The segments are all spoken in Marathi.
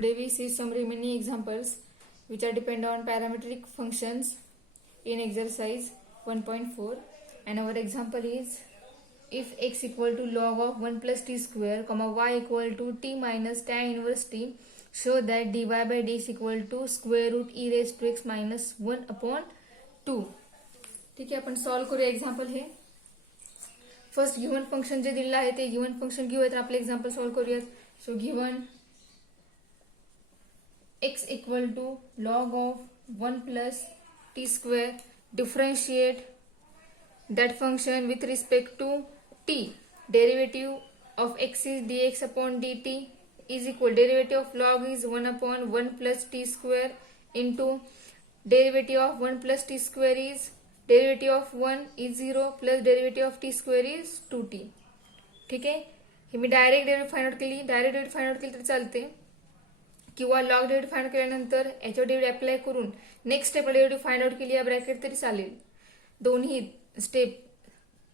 Today we see some remaining examples which are depend on parametric functions in exercise 1.4, and our example is if x equal to log of 1 plus t square comma y equal to t minus tan inverse t, show that dy by dx equal to square root e raised to x minus 1 upon 2. ठीक आहे, आपण सॉल्व करूया एक्झाम्पल हे. फर्स्ट गिवन फंक्शन जे दिलेलं आहे ते गिवन फंक्शन घेऊया, तर आपले एक्झाम्पल सॉल्व करूयात. So given x equal to log of 1 plus t square, differentiate that function with respect to t. Derivative of x is dx upon dt is equal, derivative of log is 1 upon 1 plus t square into derivative of 1 plus t square is derivative of 1 is 0 plus derivative of t square is 2t. ठीक आहे, हे मी डायरेक्ट डेरिव्हेटिव्ह फाइंड आउट केली. डायरेक्ट डेरिव्हेटिव्ह फाइंड आउट केली तर चालते, किंवा लॉग डेरिव्हेटिव्ह फाइंड आउट केल्यानंतर याच्यावर डेरिव्हेटिव्ह अप्लाय करून next step derivative find out केली या ब्रॅकेट तरी चालेल. दोन्ही स्टेप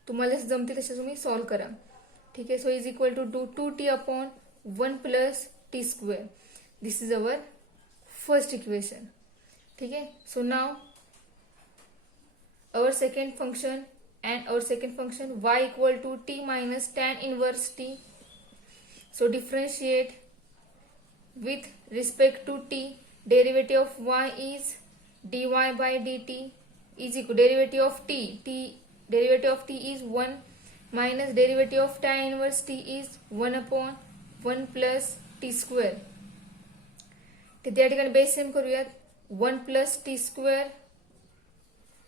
तुम्हाला जसे जमते तसे तुम्ही सॉल्व करा. ठीक आहे. So is equal to 2t upon 1 plus t square. This is our first equation. ठीक आहे. So now our second function and our second function y equal to t minus tan inverse t. So differentiate with respect to t. Derivative of y is dy by dt is equal, derivative of t derivative of t is 1 minus derivative of tan inverse t is 1 upon 1 plus t square. तर त्या ठिकाणी बेस सेम करूयात. 1 plus t square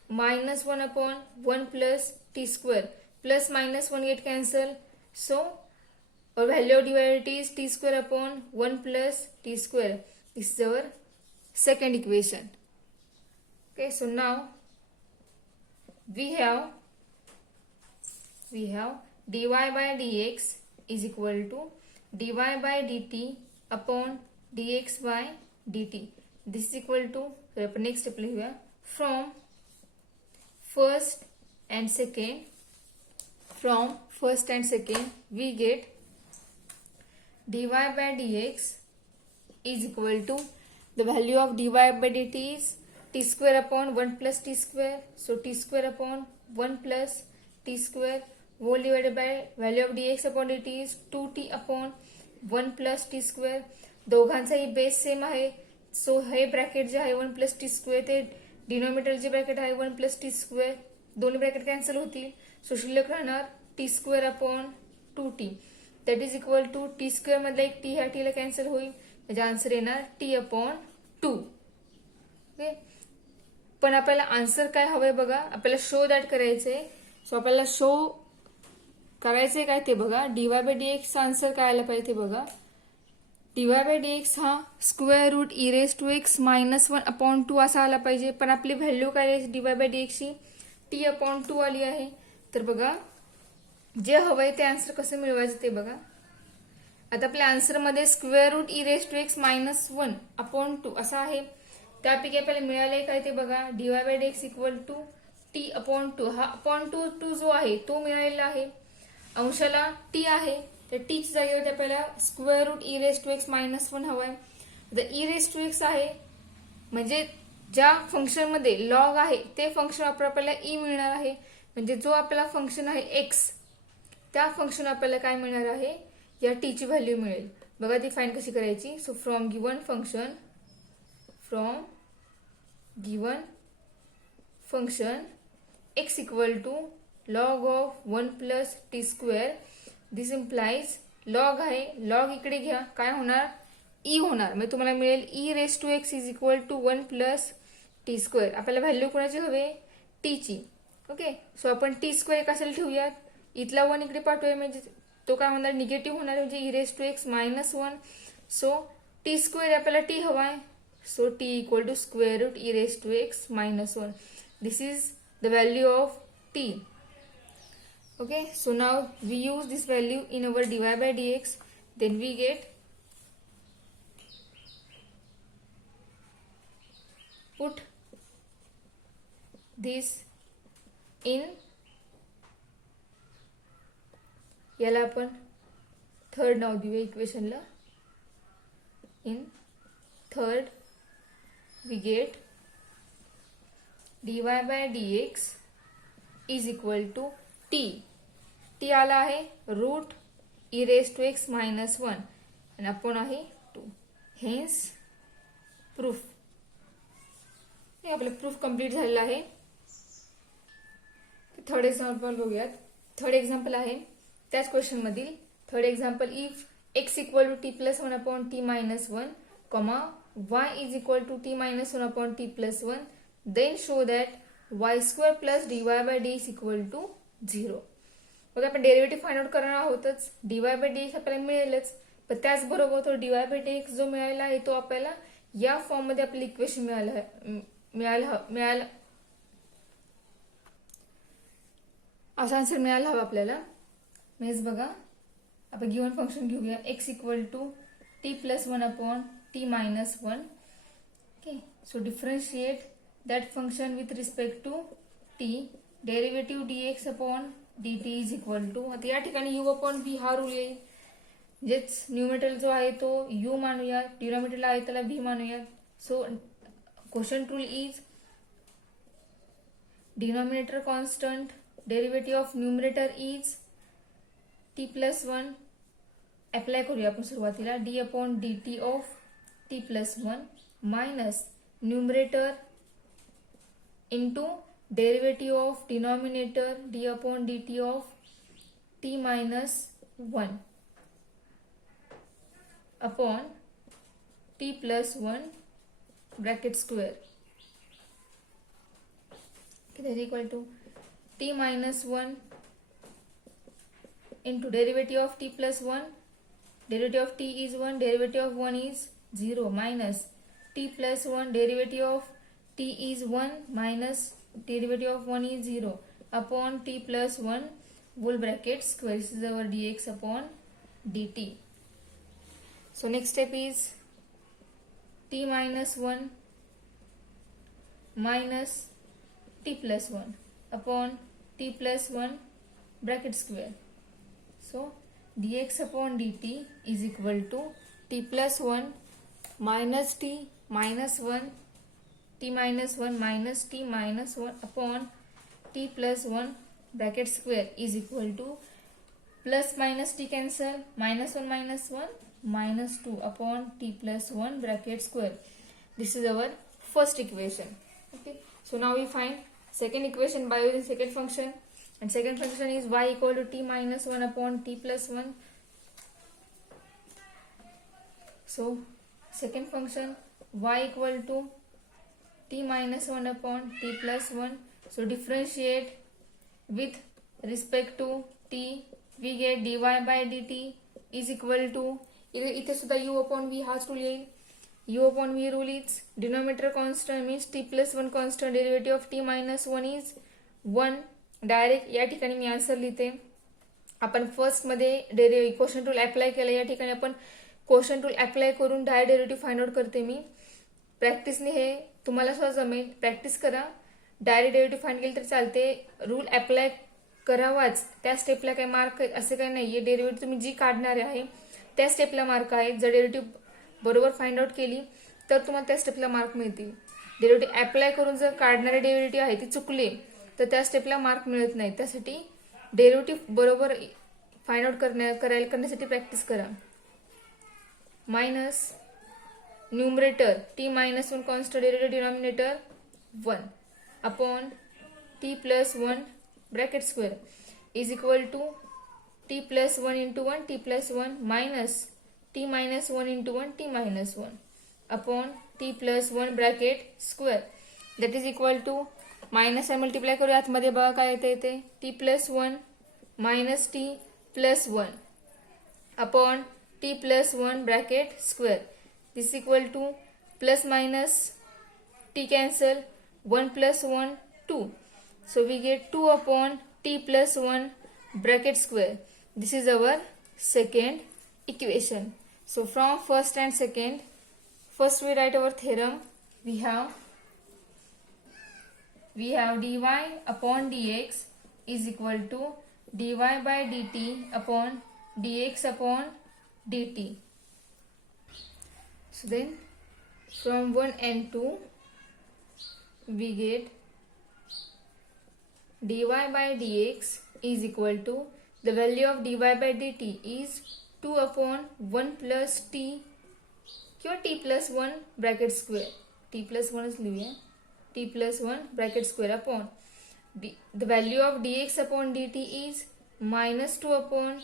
minus 1 upon 1 plus t square, plus minus 1 get cancel, so our value of divided is t square upon 1 plus t square. This is our second equation. Okay, so now we have dy by dx is equal to dy by dt upon dx by dt. This is equal to, next step लिहूया, from first and second we get dy by dx is equal to, the value of dy by dt is t square upon 1 plus t square, so t square upon 1 plus t square whole divided by value of dx upon dt is 2t upon 1 plus t square. दोघांचाही बेस सेम आहे. सो हे ब्रॅकेट जे आहे 1 plus t square ते डिनोमिनेटर जे ब्रॅकेट आहे 1 plus t square, दोन्ही ब्रॅकेट कॅन्सल होतील. सो शिल्लक राहणार t square upon 2t, that is equal to t square मधला एक t ह्या t ला कॅन्सल होईल, म्हणजे आन्सर येणार t अपॉन 2. ओके, पण आपल्याला आन्सर काय हवंय बघा, आपल्याला शो दॅट करायचंय. सो आपल्याला शो करायचंय काय ते बघा. dy by dx चा आन्सर काय आला पाहिजे ते बघा. dy by dx हा square root e raise to x minus 1 upon 2 असा आला पाहिजे, पण आपली व्हॅल्यू काय आहे dy by dx ची t अपॉन 2 आली आहे. तर बघा जे हवंय ते आन्सर कसं मिळवायचं ते बघा. आता आपल्या आन्सर मध्ये square root e raise to x minus 1 upon 2 असा आहे. त्यापैकी आपल्याला मिळालंय काय ते बघा. dy by dx equal to t upon 2, हा अपॉन 2 जो आहे तो मिळालेला आहे. अंशाला t आहे, तर टी च्या जागेवर आपल्याला square root e raise to x minus 1 हवाय. ई रेज टू एक्स आहे म्हणजे ज्या फंक्शन मध्ये लॉग आहे ते फंक्शन आपल्याला ई मिळणार आहे. म्हणजे जो आपला फंक्शन आहे एक्स, त्या फंक्शन आपल्याला काय मिळणार आहे, या टी ची व्हॅल्यू मिळेल. बघा ती फाइंड कशी करायची. So from given function x equal to log of 1 plus t square. This implies log आहे, लॉग इकडे घ्या, काय होणार ई होणार, म्हणजे तुम्हाला मिळेल e raise to x is equal to 1 plus t square. आपल्याला व्हॅल्यू कोणाची हवे, टी ची. ओके, सो आपण टी स्क्वेअर कशाला ठेवूयात, इथला 1 इकडे पाठवूया, म्हणजे तो काय होणार निगेटिव्ह होणार, म्हणजे e raise to x minus 1. So t square आपल्याला टी हवाय, so t equal to square root e raise to x minus 1. This is the value of t. Okay, so now we use this value in our dy by dx, then we get put this in, याला आपण थर्ड नाव देऊया इक्वेशनला, in third, we get dy by dx is equal to t. t आला आहे route e raised to x minus 1 आणि आपण आहे 2. Hence proof. हे आपलं प्रूफ कंप्लीट झालेलं आहे. थर्ड एक्झाम्पल बघूयात. थर्ड एक्झाम्पल आहे त्याच क्वेश्चन मधील third example. If x equal to t plus 1 upon t minus 1 comma y is equal to t minus 1 upon t plus 1 then show that y square plus dy by dx equal to 0. मग आपण डेरिव्हेटिव्ह फाइंड आउट करणार आहोतच. dy बाय dx आपल्याला मिळेलच, पण त्याचबरोबर तो dy बाय dx जो मिळालेला आहे तो आपल्याला या फॉर्म मध्ये आपलं इक्वेशन मिळालं असा आन्सर मिळाला हवा आपल्याला. मेज बघा, आपण गिव्हन फंक्शन घेऊया. x equal to t plus 1 upon t minus 1. Okay, so differentiate that function with respect to t. Derivative dx अपॉन dt इज इक्वल टू, आता या ठिकाणी u अपॉन v हा रूल येईल. म्हणजेच न्यूमेटर जो आहे तो u मानूया, डिनॉमिनेटरला आहे त्याला v मानूया. So quotient rule is denominator constant, derivative of numerator is T plus 1. Apply करूया आपण सुरुवातीला. D upon D T of T plus 1 minus numerator into derivative of denominator D upon D T of T minus 1 upon t plus 1 bracket square. that is equal to t minus 1 into derivative of t plus 1. Derivative of t is 1, derivative of 1 is 0 minus t plus 1, derivative of t is 1 minus derivative of 1 is 0 upon t plus 1 whole bracket square. This is our dx upon dt. So next step is t minus 1 minus t plus 1 upon t plus 1 bracket square. So dx upon dt is equal to t plus 1 minus t minus 1 t minus 1 minus t minus 1 upon t plus 1 bracket square is equal to plus minus t cancel, minus 1 minus 2 upon t plus 1 bracket square. This is our first equation. Okay, so now we find second equation by using second function, and second function is y equal to t minus 1 upon t plus 1. So second function y equal to t minus 1 upon t plus 1. So differentiate with respect to t, we get dy by dt is equal to, इथे सुद्धा u upon v हाच रूल येईल. u upon v rule is denominator constant means t plus 1 constant, derivative of t minus 1 is 1. Direct या ठिकाणी मी आन्सर लिहिते. आपण फर्स्ट मध्ये क्वोशंट रूल अप्लाय केला, या ठिकाणी आपण क्वोशंट रूल अप्लाय करून डायरेक्ट डेरिव्हेटिव्ह फाइंड आउट करते मी. प्रॅक्टिसने हे तुम्हाला सुद्धा जमेल, प्रॅक्टिस करा. डायरेक्ट डेरिव्हेटिव्ह फाइंड केली तर चालते, रूल अप्लाय करावाच. त्या स्टेपला काही मार्क असे काही नाहीये. डेरिव्हेटिव्ह तुम्ही जी काढणार आहे त्या स्टेपला मार्क आहे. जर डेरिव्हेटिव्ह बरोबर फाइंड आउट केली तर तुम्हाला त्या स्टेपला मार्क मिळतील. डेरिव्हेटिव्ह अप्लाय करून जर काढणारे डेरिव्हेटिव्ह आहे ती चुकले तर त्या स्टेपला मार्क मिळत नाही. त्यासाठी डेरिव्हेटिव्ह बरोबर फाइंड आउट करण्यासाठी प्रॅक्टिस करा. Minus numerator t minus 1 constant, derivative denominator 1 upon t plus 1 bracket square is equal to t plus 1 into 1 t plus 1 minus t minus 1 into 1 t minus 1 upon t plus 1 bracket square. That is equal to minus and multiply करूया. आतमध्ये बघा काय येते इथे t plus 1 minus t plus 1 upon t plus 1 bracket square. This is equal to plus minus t cancel, 1 plus 1 2. So we get 2 upon t plus 1 bracket square. This is our second equation. So from first and second, first we write our theorem. We have dy upon dx is equal to dy by dt upon dx upon dt. So then from 1 and 2 we get dy by dx is equal to the value of dy by dt is 2 upon 1 plus t किंवा t plus 1 bracket square, t plus 1 च लिहूया, t plus 1 bracket square upon the value of dx upon dt is minus 2 upon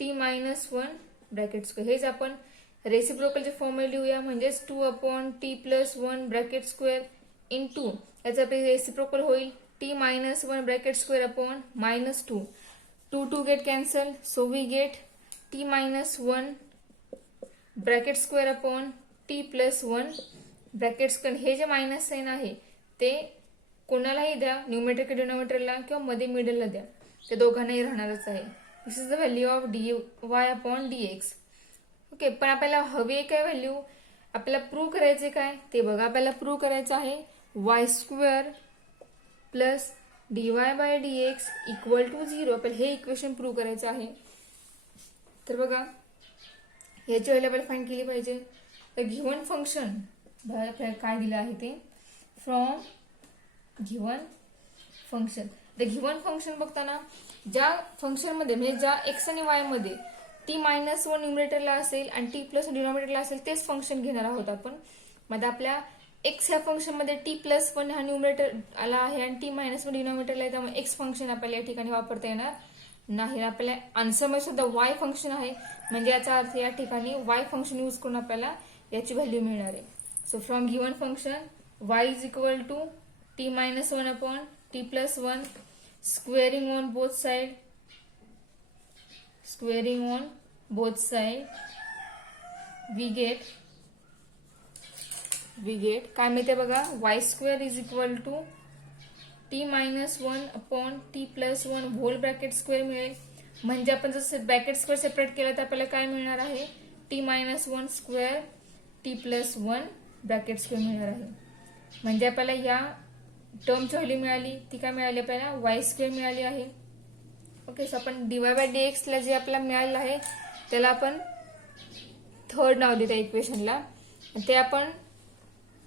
t minus 1 bracket square. हेच आपण रेसिप्रोकलच्या फॉर्ममध्ये लिहूया, म्हणजेच 2 upon t plus 1 bracket square into याचा रेसिप्रोकल होईल t minus 1 bracket square upon minus 2. 2 get cancel, so we get t minus 1 bracket square upon t plus 1 bracket square. हे जे मायनस साइन आहे ते कोणालाही द्या, न्यूमेटर डिनोमिनेटरला किंवा मध्ये मिडलला द्या, ते दोघांनाही राहणारच आहे. This is the value of D Y upon D X. Okay, पण आपल्याला हवी आहे काय व्हॅल्यू, आपल्याला प्रूव्ह करायचे काय ते बघा. आपल्याला प्रूव्ह करायचं आहे y square plus d y by d x equal to 0. आपल्याला हे इक्वेशन प्रूव्ह करायचं आहे. तर बघा, याची व्हॅल्यू आपल्याला फाइंड केली पाहिजे. तर गिव्हन फंक्शन आपल्याला काय दिलं आहे ते from given function. The given function बघताना ज्या फंक्शनमध्ये म्हणजे ज्या एक्स आणि वाय मध्ये टी मायनस 1 न्यूमरेटरला असेल आणि टी प्लस डिनॉमिनेटरला असेल तेच फंक्शन घेणार आहोत आपण. मग आपल्या एक्स ह्या फंक्शन मध्ये टी प्लस 1 हा न्यूमरेटर आला आहे आणि टी मायनस 1 डिनॉमिनेटरला आहे, त्यामुळे एक्स फंक्शन आपल्याला या ठिकाणी वापरता येणार नाही. आपल्या आन्सर मध्ये सुद्धा वाय फंक्शन आहे, म्हणजे याचा अर्थ या ठिकाणी वाय फंक्शन यूज करून आपल्याला याची व्हॅल्यू मिळणार आहे. So from given function y is equal to t minus 1 upon t plus 1 squaring on both side, squaring on both side we get काय मिळते बघा, y square is equal to t minus 1 upon t plus 1 whole bracket square मिळेल. म्हणजे आपण जर ब्रॅकेट स्क्वेअर सेपरेट केलं तर आपल्याला काय मिळणार आहे, T minus 1 square T plus 1 bracket square मिळणार आहे. म्हणजे आपल्याला या टर्मची व्हॅल्यू मिळाली, ती काय मिळाली आपल्याला, वाय स्क्वेअर मिळाली आहे. ओके, सो आपण डीवाय बाय डी एक्सला जे आपल्याला मिळालेलं आहे त्याला आपण थर्ड नाव देतो इक्वेशनला. ते आपण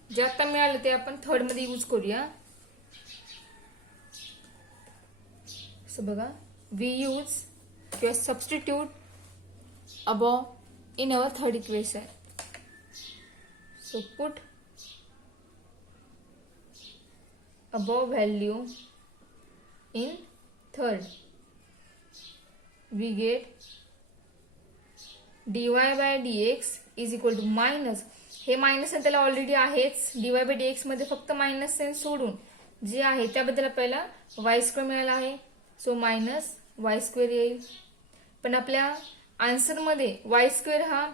जे आता मिळालं ते आपण थर्ड मध्ये यूज करूया. सो बघा, वी यूज किंवा substitute above in our third equation. So put above value in third, we get dy by dx is equal to minus, हे मायनस त्याला ऑलरेडी आहेच, dy by dx मध्ये फक्त मायनस साइन सोडून जे आहे त्याबद्दल आपल्याला वाय स्क्वेअर मिळाला आहे. सो मायनस वाय स्क्वेअर येईल. पण आपल्या आन्सर मध्ये वाय स्क्वेअर हा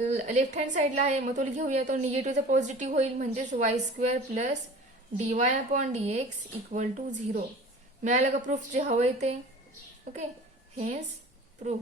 लेफ्ट हँड साइडला आहे, मग तो घेऊया, तो निगेटिव्हचा पॉझिटिव्ह होईल, म्हणजेच y square plus dy upon dx equal to 0. मिळालं का प्रूफ जे हवंय ते. ओके, हेच प्रूफ.